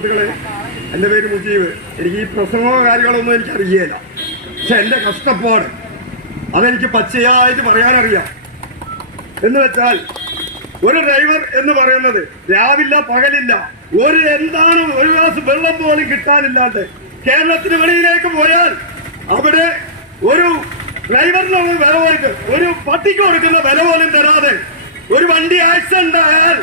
എൻ്റെ പേര് മുജീബ്. എനിക്ക് ഈ പ്രസംഗമോ കാര്യങ്ങളൊന്നും എനിക്കറിയില്ല. പക്ഷെ എൻ്റെ കഷ്ടപ്പാട് അതെനിക്ക് പച്ചയായിട്ട് പറയാനറിയാം. എന്ന് വെച്ചാൽ ഒരു ഡ്രൈവർ എന്ന് പറയുന്നത് രാവില്ല പകലില്ല എന്താണ് ഒരു ഗ്ലാസ് വെള്ളം പോലും കിട്ടാനില്ലാണ്ട് കേരളത്തിന് വെളിയിലേക്ക് പോയാൽ അവിടെ ഒരു ഡ്രൈവറിനുള്ള വില പോയിട്ട് ഒരു പട്ടിക്ക് കൊടുക്കുന്ന വില പോലും തരാതെ ഒരു വണ്ടി ആക്സിഡന്റ് ആയാൽ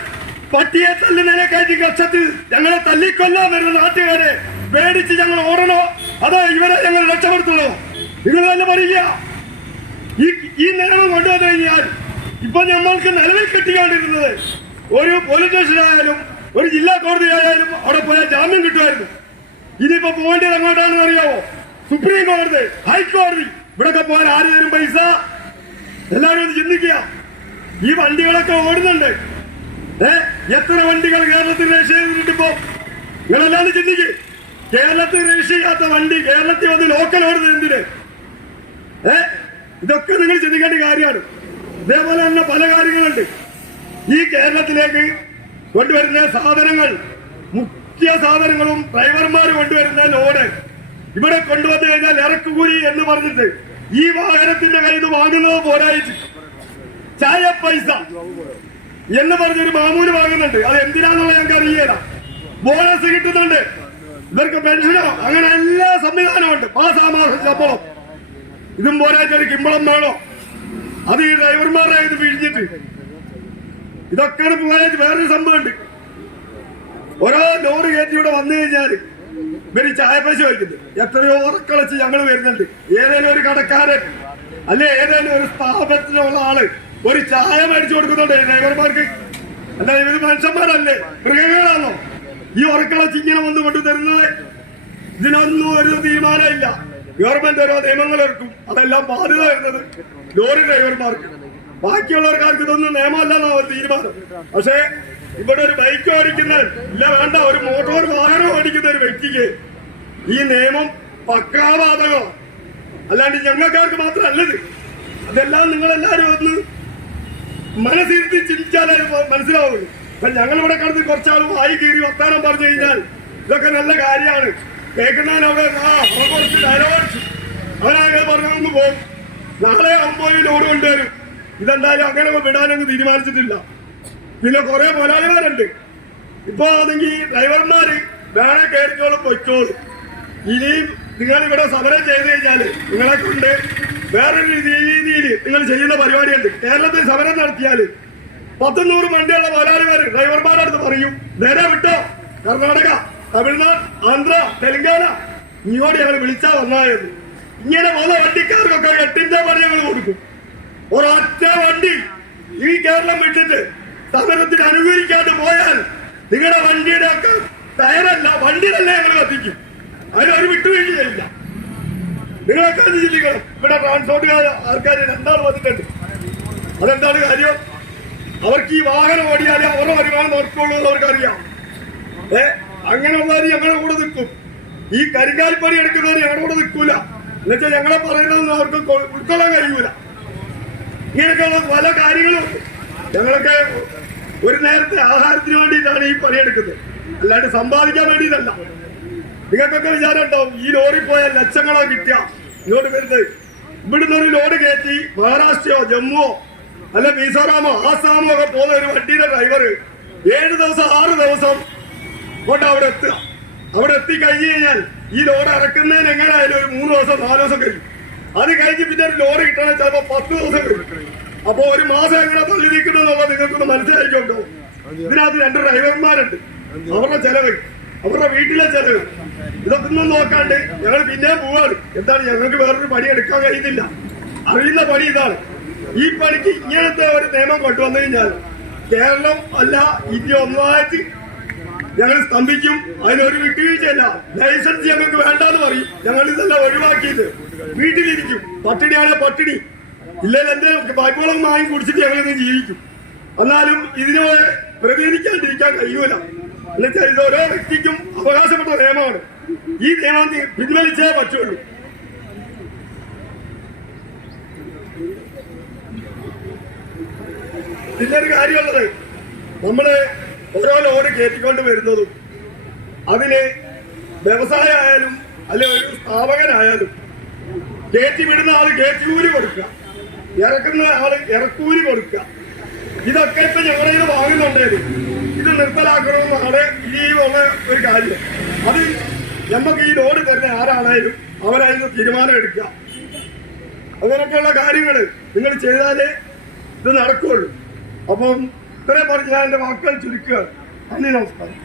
പട്ടിയെ തല്ലുന്നതിനെ കയറ്റി കക്ഷത്തിൽ ഞങ്ങളെ തല്ലിക്കൊല്ലാൻ വരുന്ന നാട്ടുകാരെ പേടിച്ച് ഞങ്ങൾ ഓടണോ അതോ ഇവരെ ഞങ്ങൾ രക്ഷപ്പെടുത്തണോ? നിങ്ങൾ തന്നെ പറയുക. ഈ നിയമം കൊണ്ടുവന്നു കഴിഞ്ഞാൽ ഇപ്പൊ നമ്മൾക്ക് നിലവിൽ കിട്ടിക്കൊണ്ടിരുന്നത് ഒരു പോലീസ് സ്റ്റേഷനായാലും ഒരു ജില്ലാ കോടതി ആയാലും അവിടെ പോയാൽ ജാമ്യം കിട്ടുമായിരുന്നു. ഇനിയിപ്പോ പോകേണ്ടത് എങ്ങോട്ടാണെന്ന് അറിയാവോ? സുപ്രീം കോടതി, ഹൈക്കോടതി. ഇവിടൊക്കെ പോകാൻ ആര് തരും പൈസ? എല്ലാവരും ഒന്ന് ചിന്തിക്കുക. ഈ വണ്ടികളൊക്കെ ഓടുന്നുണ്ട്. എത്ര വണ്ടികൾ കേരളത്തിൽ രജിസ്റ്റർ ചെയ്തിട്ടുണ്ട്? ഇപ്പോ നിങ്ങളെല്ലാവരും ചിന്തിക്കുക. കേരളത്തിൽ രജിസ്റ്റർ ചെയ്യാത്ത വണ്ടി കേരളത്തിൽ വന്ന് ലോക്കൽ ഓടുന്നത് എന്തിന്? ഇതൊക്കെ നിങ്ങൾ ചിന്തിക്കേണ്ട കാര്യമാണ്. ഇതേപോലെ തന്നെ പല കാര്യങ്ങളുണ്ട്. ഈ കേരളത്തിലേക്ക് കൊണ്ടുവരുന്ന സാധനങ്ങൾ, മുഖ്യ സാധനങ്ങളും ഡ്രൈവർമാർ കൊണ്ടുവരുന്ന ലോഡ് ഇവിടെ കൊണ്ടുവന്നു കഴിഞ്ഞാൽ ഇറക്കുകൂലി എന്ന് പറഞ്ഞിട്ട് ഈ വാഹനത്തിന്റെ കയ്യിൽ നിന്ന് വാങ്ങുന്നത് പോരായിട്ട് ചായ പൈസ എന്ന് പറഞ്ഞൊരു മാമൂല് വാങ്ങുന്നുണ്ട്. അത് എന്തിനാന്നുള്ള ഞങ്ങൾക്ക് അറിയില്ല. ബോണസ് കിട്ടുന്നുണ്ട്, ഇവർക്ക് പെൻഷനോ, അങ്ങനെ എല്ലാ സംവിധാനമുണ്ട്. മാസാമാസം ശമ്പളം. ഇതും പോരായിട്ടൊരു കിമ്പളം വേണോ? അത് ഈ ഡ്രൈവർമാരെ ഇത് പിഴിഞ്ഞിട്ട് ഇതൊക്കെയാണ് പോരായിട്ട് വേറൊരു സംഭവമുണ്ട്. ഓരോ ലോഡ് കയറ്റി ഇവിടെ വന്നു കഴിഞ്ഞാൽ ഇവര് ചായ പൈസ വയ്ക്കുന്നത് എത്രയോ ഉറക്കളച്ച് ഞങ്ങൾ വരുന്നുണ്ട്. ഏതെങ്കിലും ഒരു കടക്കാരൻ അല്ലെ ഏതെങ്കിലും ഒരു സ്ഥാപനത്തിലുള്ള ആള് ഒരു ചായ മേടിച്ചു കൊടുക്കുന്നുണ്ട് ഡ്രൈവർമാർക്ക്. അല്ല, ഇവര് മനുഷ്യന്മാരല്ലേ, മൃഗങ്ങളാണോ ഈ ഉറക്കളച്ച് ഇങ്ങനെ വന്ന് കൊണ്ടു തരുന്നത്? ഇതിനൊന്നും ഒരു തീരുമാനമില്ല. ഗവൺമെന്റ് ഓരോ നിയമങ്ങൾ ഇറക്കും, അതെല്ലാം ബാധ്യത വരുന്നത് ലോറി ഡ്രൈവർമാർക്ക്. ബാക്കിയുള്ളവർക്കാർക്ക് ഇതൊന്നും നിയമമല്ലെന്നാ ഒരു തീരുമാനം. പക്ഷേ ഇവിടെ ഒരു ബൈക്ക് ഓടിക്കുന്ന ഇല്ല വേണ്ട ഒരു മോട്ടോർ വാഹനം ഓടിക്കുന്ന ഒരു വ്യക്തിക്ക് ഈ നിയമം പക്കാബാധകോ. അല്ലാണ്ട് ഞങ്ങൾക്കാർക്ക് മാത്രമല്ലത്. അതെല്ലാം നിങ്ങളെല്ലാരും ഒന്ന് മനസ്സിരുത്തി ചിന്തിച്ചാലേ മനസ്സിലാവുള്ളൂ. അപ്പൊ ഞങ്ങളിവിടെ കടന്ന് കുറച്ചാൾ വായി കീറി വർത്താനം പറഞ്ഞു കഴിഞ്ഞാൽ ഇതൊക്കെ നല്ല കാര്യമാണ്. കേൾക്കുന്നതിനവിടെ കുറച്ച് ഡയലോഗ് അവരങ്ങനെ പറഞ്ഞൊന്ന് പോകും. നാളെ ആകുമ്പോൾ ലോഡ് കൊണ്ടുവരും. ഇതെന്തായാലും അങ്ങനെ വിടാനൊന്നും തീരുമാനിച്ചിട്ടില്ല. പിന്നെ കുറെ മുതലാളിമാരുണ്ട്. ഇപ്പൊ ആണെങ്കിൽ ഡ്രൈവർമാര് വേറെ കയറിക്കോളും പൊയ്ക്കോളും. ഇനിയും നിങ്ങൾ ഇവിടെ സമരം ചെയ്ത് കഴിഞ്ഞാല് നിങ്ങളെ കൊണ്ട് വേറൊരു രീതിയിൽ നിങ്ങൾ ചെയ്യുന്ന പരിപാടിയുണ്ട്. കേരളത്തിൽ സമരം നടത്തിയാല് 100 വണ്ടിയുള്ള മുതലാളിമാര് ഡ്രൈവർമാരടുത്ത് പറയും നേരെ വിട്ടോ, കർണാടക, തമിഴ്നാട്, ആന്ധ്ര, തെലങ്കാന ഇങ്ങോട്ട് ഞങ്ങൾ വിളിച്ചാ വന്നായത്. ഇങ്ങനെ പല വണ്ടിക്കാർക്കൊക്കെ 8 പണി ഞങ്ങൾ കൊടുക്കും. ഒരൊറ്റ വണ്ടി ഈ കേരളം വിട്ടിട്ട് സമരത്തിന് അനുകൂലിക്കാണ്ട് പോയാൽ നിങ്ങളുടെ വണ്ടിയുടെ ഒക്കെ ടയറല്ല വണ്ടി തന്നെ ഞങ്ങൾ കത്തിക്കും. അതിനൊരു വിട്ടുവീഴ്ചയില്ല. നിങ്ങളൊക്കെ ചിന്തിക്കണം. ഇവിടെ ട്രാൻസ്പോർട്ട് ആൾക്കാർ 2 വന്നിട്ടുണ്ട്. അതെന്താണ് കാര്യം? അവർക്ക് ഈ വാഹനം ഓടിയാലേ അവരുടെ വരുമാനം നോക്കുള്ളൂ അവർക്കറിയാം. അങ്ങനെയുള്ളവർ ഞങ്ങളുടെ കൂടെ നിൽക്കും. ഈ കരിങ്കാൽപ്പണി എടുക്കുന്നവർ ഞങ്ങളുടെ കൂടെ നിൽക്കൂല. എന്നുവെച്ചാൽ ഞങ്ങളെ പറയുന്നതൊന്നും അവർക്ക് ഉൾക്കൊള്ളാൻ കഴിയൂല. ഇങ്ങനെയൊക്കെയുള്ള പല കാര്യങ്ങളുണ്ട്. ഞങ്ങളൊക്കെ ഒരു നേരത്തെ ആഹാരത്തിന് വേണ്ടിയിട്ടാണ് ഈ പണിയെടുക്കുന്നത്, അല്ലാണ്ട് സമ്പാദിക്കാൻ വേണ്ടിയിട്ടല്ല. നിങ്ങൾക്കൊക്കെ വിചാരം ഉണ്ടാവും ഈ ലോറി പോയാൽ ലക്ഷങ്ങളോ കിട്ടിയ ഇങ്ങോട്ട് വരുന്നത്. ഇവിടുന്ന് ഒരു ലോഡ് കയറ്റി മഹാരാഷ്ട്രയോ ജമ്മുവോ അല്ല മിസോറാമോ ആസാമോ ഒക്കെ പോകുന്ന ഒരു വണ്ടിയുടെ ഡ്രൈവർ 7 ദിവസം 6 ദിവസം കൊണ്ട് അവിടെ എത്തുക. അവിടെ എത്തിക്കഴിഞ്ഞു കഴിഞ്ഞാൽ ഈ ലോഡ് ഇറക്കുന്നതിന് എങ്ങനെയായാലും ഒരു 3 ദിവസം 4 ദിവസം കഴിയും. അത് കഴിഞ്ഞ് പിന്നെ ഒരു ലോഡ് കിട്ടണ ചിലപ്പോ 10 ദിവസം കഴിയും. അപ്പൊ ഒരു മാസം എങ്ങനെ തള്ളി നിൽക്കുന്നുള്ളത് നിങ്ങൾക്കൊന്ന് മനസ്സിലാക്കിക്കൊണ്ടോ. ഇതിനകത്ത് 2 ഡ്രൈവർമാരുണ്ട്. അവരുടെ ചെലവ്, അവരുടെ വീട്ടിലെ ചെലവ്, ഇതൊക്കെ ഒന്നും നോക്കാണ്ട് ഞങ്ങൾ പിന്നെ പോവാണ്. എന്താണ് ഞങ്ങൾക്ക് വേറൊരു പണി എടുക്കാൻ കഴിയുന്നില്ല. അറിയുന്ന പണി ഇതാണ്. ഈ പണിക്ക് ഇങ്ങനത്തെ ഒരു നിയമം കൊണ്ടുവന്നു കഴിഞ്ഞാൽ കേരളം അല്ല ഇന്ത്യ ഒന്നായിട്ട് ഞങ്ങൾ സ്തംഭിക്കും. അതിനൊരു വിട്ടുവീഴ്ചയല്ല. ലൈസൻസ് ഞങ്ങൾക്ക് വേണ്ടാന്ന് പറയും. ഞങ്ങൾ ഇതെല്ലാം ഒഴിവാക്കിയിട്ട് വീട്ടിലിരിക്കും. പട്ടിണിയാണെ പട്ടിണി, ഇല്ലെങ്കിൽ എന്റെ ബാക്കിയോളം വാങ്ങി കുടിച്ചിട്ട് ഞങ്ങളിത് ജീവിക്കും. എന്നാലും ഇതിനെ പ്രതികരിക്കാണ്ടിരിക്കാൻ കഴിയൂല. എന്നുവെച്ചാൽ ഇത് ഓരോ വ്യക്തിക്കും അവകാശപ്പെട്ട നിയമമാണ്. ഈ നിയമം പിൻവലിച്ചേ പറ്റുള്ളൂ. പിന്നെ ഒരു കാര്യമുള്ളത്, നമ്മള് ഓരോ ലോഡ് കയറ്റിക്കൊണ്ട് വരുന്നതും അതിന് വ്യവസായമായാലും അല്ലെ ഒരു സ്ഥാപകനായാലും കയറ്റി വിടുന്ന ആള് കയറ്റിക്കൂലി കൊടുക്കുക, ഇറക്കുന്ന ആള് ഇറക്കൂലി കൊടുക്കുക. ഇതൊക്കെ ഇപ്പൊ ഞങ്ങളിൽ വാങ്ങുന്നുണ്ടായിരുന്നു. ഇത് നിർത്തലാക്കണമെന്നാണ് ഇനിയുള്ള ഒരു കാര്യം. അത് നമുക്ക് ഈ ലോഡ് തരുന്ന ആരാണായാലും അവരായിരുന്നു തീരുമാനം എടുക്കുക. അങ്ങനെയൊക്കെയുള്ള കാര്യങ്ങൾ നിങ്ങൾ ചെയ്താലേ ഇത് നടക്കുകയുള്ളൂ. അപ്പം ഇത്രയും പറഞ്ഞ് ഞാൻ എന്റെ വാക്കുകൾ ചുരുക്കുകയാണ്. നന്ദി, നമസ്കാരം.